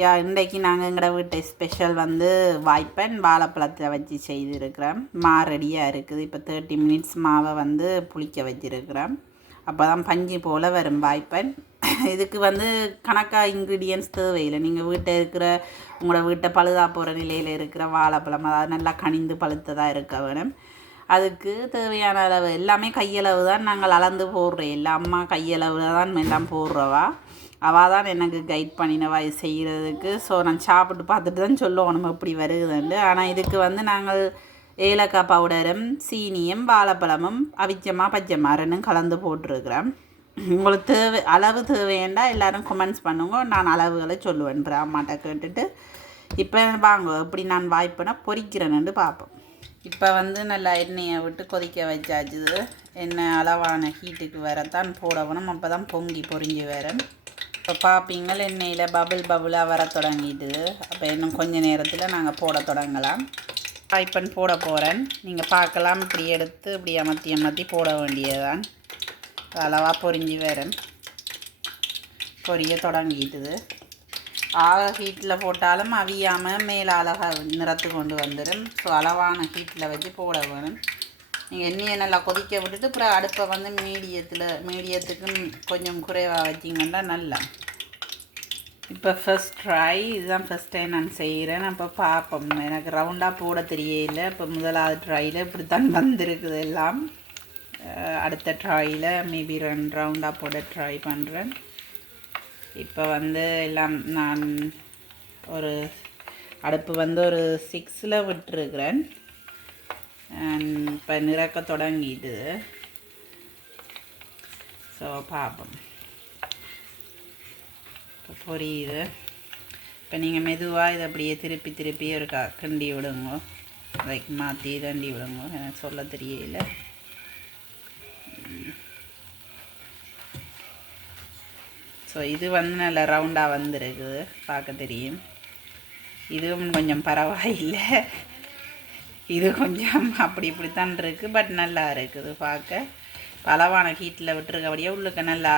இன்றைக்கு நாங்கள் எங்களோட வீட்டை ஸ்பெஷல் வந்து வாய்ப்பன் வாழைப்பழத்தை வச்சு செய்திருக்கிறோம். ரெடியாக இருக்குது. இப்போ 30 மினிட்ஸ் மாவை வந்து புளிக்க வச்சுருக்கிறோம். அப்போ தான் பஞ்சு போல் வரும் வாய்ப்பன். இதுக்கு வந்து கணக்காக இன்க்ரீடியன்ஸ் தேவையில்லை. நீங்கள் வீட்டை இருக்கிற உங்களோட வீட்டை பழுதா போகிற நிலையில் இருக்கிற வாழைப்பழம், அதாவது நல்லா கனிந்து பழுத்ததாக இருக்க வேணும். அதுக்கு தேவையான அளவு எல்லாமே கையளவு தான் நாங்கள் அளந்து போடுறோம். எல்லா அம்மா கையளவில் தான் எல்லாம் போடுறவா. அவள் தான் எனக்கு கைட் பண்ணினவா இது செய்கிறதுக்கு. ஸோ நான் சாப்பிட்டு பார்த்துட்டு தான் சொல்லுவோம் நம்ம எப்படி வருகுதுண்டு. ஆனால் இதுக்கு வந்து நாங்கள் ஏலக்காய் பவுடரும் சீனியும் வாழைப்பழமும் அவிச்சமாக பச்சைமா ரெண்டும் கலந்து போட்டிருக்கிறேன். உங்களுக்கு அளவு தேவையேண்டா எல்லோரும் கமெண்ட்ஸ் பண்ணுங்க. நான் அளவுகளை சொல்லுவேன் அம்மாட்ட கேட்டுட்டு. இப்போ வாங்க எப்படி நான் வாய்ப்புனா பொரிக்கிறேன்னு பார்ப்போம். இப்போ வந்து நல்லா எண்ணெயை விட்டு கொதிக்க வச்சாச்சுது. எண்ணெய் அளவான ஹீட்டுக்கு வரத்தான் போடணும். அப்போ தான் பொங்கி பொரிஞ்சு வரும். இப்போ பார்ப்பீங்கள் எண்ணெயில் பபுளாக வர தொடங்கிடுது. அப்போ இன்னும் கொஞ்சம் நேரத்தில் நாங்கள் போட தொடங்கலாம். வாய்ப்பன் போட போகிறேன். நீங்கள் பார்க்கலாம். இப்படி எடுத்து இப்படி அமர்த்தி போட வேண்டியதுதான். அளவாக பொரிஞ்சு வரும். பொரிய தொடங்கிட்டுது. ஹீட்டில் போட்டாலும் அவியாமல் மேலே அழகாக நிறத்து கொண்டு வந்துடும். ஸோ அளவான ஹீட்டில் வச்சு போட வேணும். நீங்கள் எண்ணெயை நல்லா கொதிக்க விட்டுட்டு அப்புறம் அடுப்பை வந்து மீடியத்துக்கும் கொஞ்சம் குறைவாக வச்சிங்கன்னா நல்லா. இப்போ ஃபஸ்ட் ட்ரை இதுதான் ஃபஸ்ட் டைம் நான் செய்கிறேன். அப்போ பார்ப்போம். எனக்கு ரவுண்டாக போட தெரியல. இப்போ முதலாவது ட்ரையில் இப்படித்தான் வந்திருக்குது எல்லாம். அடுத்த ட்ரையில் மேபி 2 ரவுண்டாக போட ட்ரை பண்ணுறேன். இப்போ வந்து எல்லாம் நான் ஒரு அடுப்பு வந்து ஒரு 6ல் விட்டுருக்கிறேன். இப்போ நிறக்க தொடங்கிடுது. ஸோ பார்ப்போம். இப்போ பொரியுது. இப்போ நீங்கள் மெதுவாக இதை அப்படியே திருப்பி ஒரு கிண்டி விடுங்க. லைக் மாற்றி தண்டி விடுங்க. எனக்கு சொல்ல தெரியல. ஸோ இது வந்து நல்ல ரவுண்டாக வந்துருக்குது. பார்க்க தெரியும். இதுவும் கொஞ்சம் பரவாயில்லை. இது கொஞ்சம் இப்படித்தான் இருக்குது. பட் நல்லா இருக்குது பார்க்க. அளவான ஹீட்டில் விட்டுருக்கபடியே உள்ளுக்கு நல்லா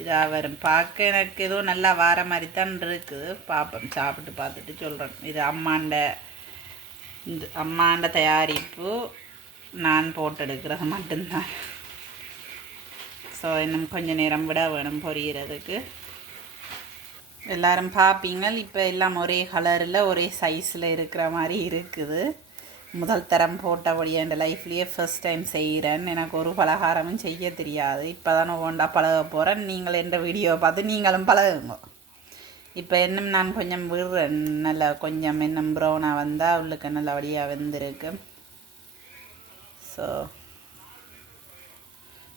இதாக வரும். பார்க்க எனக்கு ஏதோ நல்லா வார மாதிரி தான் இருக்குது. பார்ப்போம். சாப்பிட்டு பார்த்துட்டு சொல்கிறேன். இது அம்மாண்ட தயாரிப்பு. நான் போட்டு எடுக்கிறது மட்டும்தான். ஸோ இன்னும் கொஞ்சம் நேரம் விட வேணும் பொரிகிறதுக்கு. எல்லோரும் பார்ப்பீங்க. இப்போ எல்லாம் ஒரே கலரில் ஒரே சைஸில் இருக்கிற மாதிரி இருக்குது. முதல் தரம் போட்டபடியே என் லைஃப்லேயே ஃபஸ்ட் டைம் செய்கிறேன். எனக்கு ஒரு பலகாரமும் செய்ய தெரியாது. இப்போ தான் ஒவ்வொன்றா பழக போகிறேன். நீங்கள் எந்த வீடியோவை பார்த்து நீங்களும் பழகுங்க. இப்போ இன்னும் நான் கொஞ்சம் விடுறேன். நல்லா கொஞ்சம் இன்னும் ப்ரௌனாக வந்தால் உள்ளுக்கு நல்லபடியாக வெந்திருக்கு. ஸோ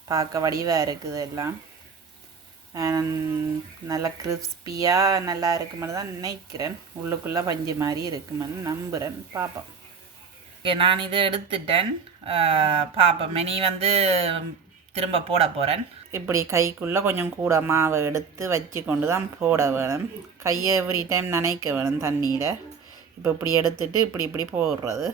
பார்க்க வடிவாக இருக்குது. எல்லாம் நல்லா கிறிஸ்பியாக நல்லா இருக்குமென்னு தான் நினைக்கிறேன். உள்ளுக்குள்ளே பஞ்சு மாதிரி இருக்குமென்னு நம்புகிறேன். பார்ப்போம். ஓகே, நான் இதை எடுத்துட்டேன். பார்ப்போம். இனி வந்து திரும்ப போட போகிறேன். இப்படி கைக்குள்ளே கொஞ்சம் கூட மாவை எடுத்து வச்சு கொண்டு தான் போட வேணும். கையை எவ்ரி டைம் நனைக்க வேணும் தண்ணியில். இப்போ இப்படி எடுத்துட்டு இப்படி போடுறது.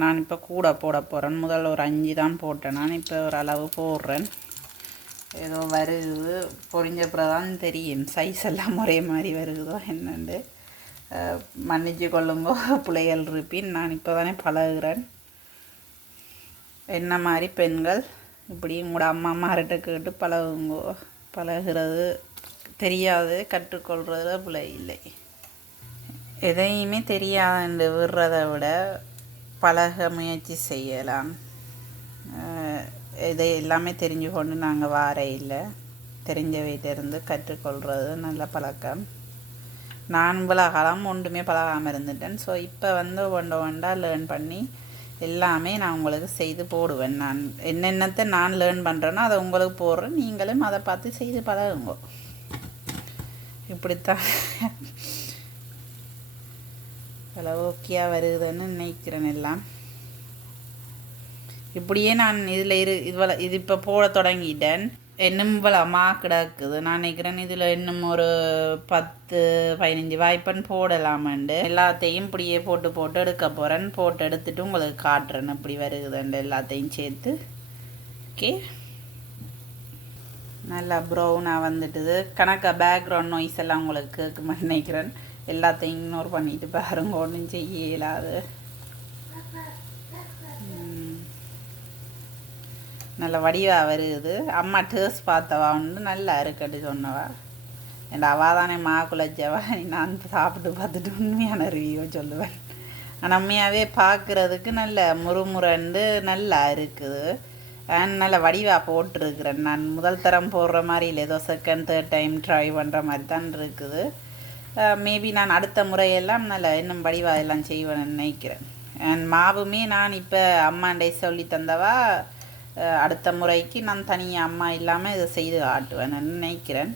நான் இப்போ கூட போட போகிறேன். முதல்ல ஒரு 5 தான் போட்டேன். நான் இப்போ ஒரு அளவு போடுறேன். ஏதோ வருது. பொரிஞ்சப்புறம் தான் தெரியும் சைஸ் எல்லாம் ஒரே மாதிரி வருகுதோ என்னண்டு. மன்னிச்சு கொள்ளுங்கோ பிள்ளைகள் இருப்பின். நான் இப்போ தானே பழகுறேன். என்ன மாதிரி பெண்கள் இப்படி உங்களோட அம்மாமார்கிட்ட கேட்டு பழகுங்கோ. பழகிறது தெரியாது, கற்றுக்கொள்கிறத பிள்ளை இல்லை. எதையுமே தெரியாதுன்னு விடுறதை விட பழக முயற்சி செய்யலாம். இதை எல்லாமே தெரிஞ்சு கொண்டு நாங்கள் வார இல்லை. தெரிஞ்சவையிலிருந்து கற்றுக்கொள்கிறது நல்ல பழக்கம். நான் காலம் ஒன்றுமே பழகாமல் இருந்துட்டேன். ஸோ இப்போ வந்து ஒண்டா லேர்ன் பண்ணி எல்லாமே நான் உங்களுக்கு செய்து போடுவேன். நான் என்னென்னத்தை நான் லேர்ன் பண்ணுறேனோ அதை உங்களுக்கு போடுறேன். நீங்களும் அதை பார்த்து செய்து பழகுங்க. இப்படித்தான் ஓகேயா வருதுன்னு நினைக்கிறேன். எல்லாம் இப்படியே நான் இதில் இது இப்போ போட தொடங்கிட்டேன். இன்னும் இவ்வளோ கிடக்குது. நான் நினைக்கிறேன் இதில் இன்னும் ஒரு 10-15 வாய்ப்பன் போடலாமண்டு. எல்லாத்தையும் இப்படியே போட்டு போட்டு எடுக்க போகிறேன். போட்டு எடுத்துட்டு உங்களுக்கு காட்டுறேன் இப்படி வருகுதுண்டு எல்லாத்தையும் சேர்த்து. ஓகே, நல்லா ப்ரௌனாக வந்துட்டுது. கணக்காக பேக்ரவுண்ட் நாய்ஸ் எல்லாம் உங்களுக்கு கேட்குமான்னு நினைக்கிறேன். எல்லாத்தையும் இக்னோர் பண்ணிட்டு பாருங்க, ஒன்றும் செய்ய இயலாது. நல்ல வடிவாக வருது. அம்மா டேஸ்ட் பார்த்தவா வந்து நல்லா இருக்குன்னு சொன்னவா. என் அவா தானே குழச்சவா. நான் சாப்பிட்டு பார்த்துட்டு உண்மையான ரிவ்யூ சொல்லுவேன். ஆனால் உண்மையாகவே பார்க்குறதுக்கு நல்ல முறுமுறண்டு நல்லா இருக்குது. நல்ல வடிவாக போட்டிருக்கிறேன். நான் முதல் தரம் போடுற மாதிரி இல்லை, ஏதோ செகண்ட் தேர்ட் டைம் ட்ரை பண்ணுற மாதிரி தான் இருக்குது. மேபி நான் அடுத்த முறையெல்லாம் நல்ல இன்னும் வடிவாக எல்லாம் செய்வேன்னு நினைக்கிறேன். மாவுமே நான் இப்போ அம்மாண்டை சொல்லி தந்தவா அடுத்த முறைக்கு நான் தனியாக அம்மா இல்லாமல் இதை செய்து காட்டுவேன்னு நினைக்கிறேன்.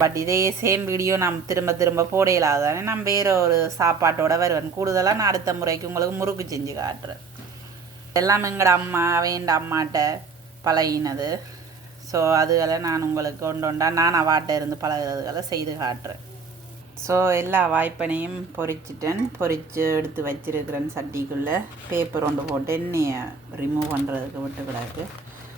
பட் இதே சேம் வீடியோ நான் திரும்ப திரும்ப போடையிலாதானே நான் வேறு ஒரு சாப்பாட்டோட வருவேன். கூடுதலாக நான் அடுத்த முறைக்கு உங்களுக்கு முறுக்கு செஞ்சு காட்டுறேன். எல்லாம் எங்களோட அம்மா வேண்ட அம்மாட்ட பழகினது. ஸோ அதுகளை நான் உங்களுக்கு கொண்டு நான் அவாட்ட இருந்து பழகிறதுகளை செய்து காட்டுறேன். ஸோ எல்லா வாய்ப்பனையும் பொரித்து எடுத்து வச்சிருக்கிறேன். சட்டிக்குள்ளே பேப்பர் ஒன்று போட்டு எண்ணெயை ரிமூவ் பண்ணுறதுக்கு விட்டு கிடக்கு.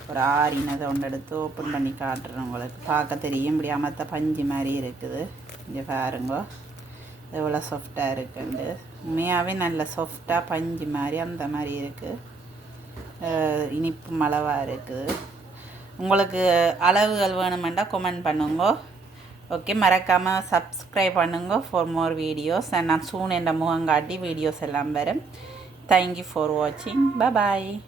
ஒரு ஆறினதை ஒன்று எடுத்து ஓப்பன் பண்ணி காட்டுறேன். உங்களுக்கு பார்க்க தெரியும், இப்படி அமர்த்த பஞ்சு மாதிரி இருக்குது. இங்கே பாருங்கோ எவ்வளோ சாஃப்டாக இருக்குண்டு. உண்மையாகவே நல்ல சாஃப்டாக பஞ்சு மாதிரி அந்த மாதிரி இருக்குது. இனிப்பு மலவாக இருக்குது. உங்களுக்கு அளவுகள் வேணுமெண்டா கமெண்ட் பண்ணுங்க. ஓகே, மறக்காமல் சப்ஸ்கிரைப் பண்ணுங்க ஃபார் மோர் வீடியோஸ். நான் சூன் என்ற முகம் காட்டி வீடியோஸ் எல்லாம் வரும். தேங்க்யூ ஃபார் வாட்சிங். பாய்.